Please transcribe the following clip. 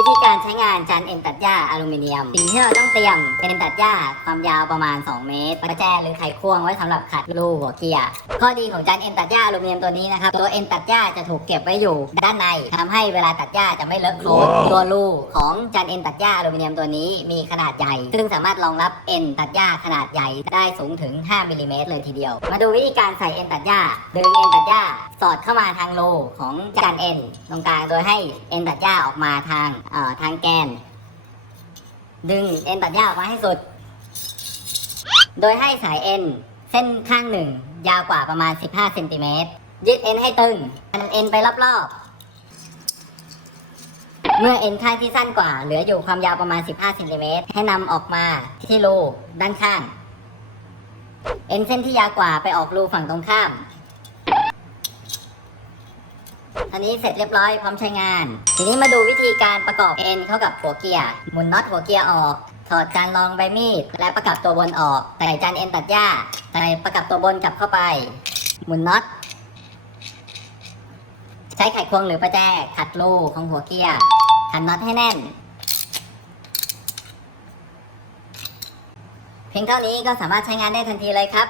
วิธีการใช้งานจานเอ็นตัดหญ้าอลูมิเนียม สิ่งที่เราต้องเตรียมเอ็นตัดหญ้าความยาวประมาณ 2 เมตรประแจหรือไขควงไว้สำหรับขัดรูหัวเกียร์ข้อดีของจานเอ็นตัดหญ้าอลูมิเนียมตัวนี้นะครับตัวเอ็นตัดหญ้าจะถูกเก็บไว้อยู่ ด้านในทำให้เวลาตัดหญ้าจะไม่เลอะโคลนตัวรูของจานเอ็นตัดหญ้าอลูมิเนียมตัวนี้มีขนาดใหญ่ ซึ่งสามารถรองรับเอ็นตัดหญ้าขนาดใหญ่ได้สูงถึง 5มิลลิเมตรเลยทีเดียว มาดูวิธีการใส่เอ็นตัดหญ้าดึงเอ็นตัดหญ้าสอดเข้ามาทางรูของจานเอ็นตรงกลางโดยให้เอ็นตัดหญ้าออกมาทางทางแกน ดึงเอ็นตัดหญ้าออกมาให้สุด โดยให้สายเอ็นเส้นข้างหนึ่ง ยาวกว่าประมาณ 15เซนติเมตรยืดเอ็นให้ตึงดันเอ็นไปรอบๆ เมื่อเอ็นข้างที่สั้นกว่า เหลืออยู่ความยาวประมาณ 15เซนติเมตรให้นำออกมาที่รูด้านข้าง เอ็นเส้นที่ยาวกว่าไปออกรูฝั่งตรงข้าม อันนี้เสร็จเรียบร้อยพร้อมใช้งาน ทีนี้มาดูวิธีการประกอบเอ็นเข้ากับหัวเกียร์หมุนน็อตหัวเกียร์ออกถอดจานรองใบมีดและประกับตัวบนออกใส่จานเอ็นตัดหญ้าใส่ประกับตัวบนกลับเข้าไป หมุนน็อตใช้ไขควงหรือประแจขัดรูของหัวเกียร์ขันน็อตให้แน่น เพียงเท่านี้ก็สามารถใช้งานได้ทันทีเลยครับ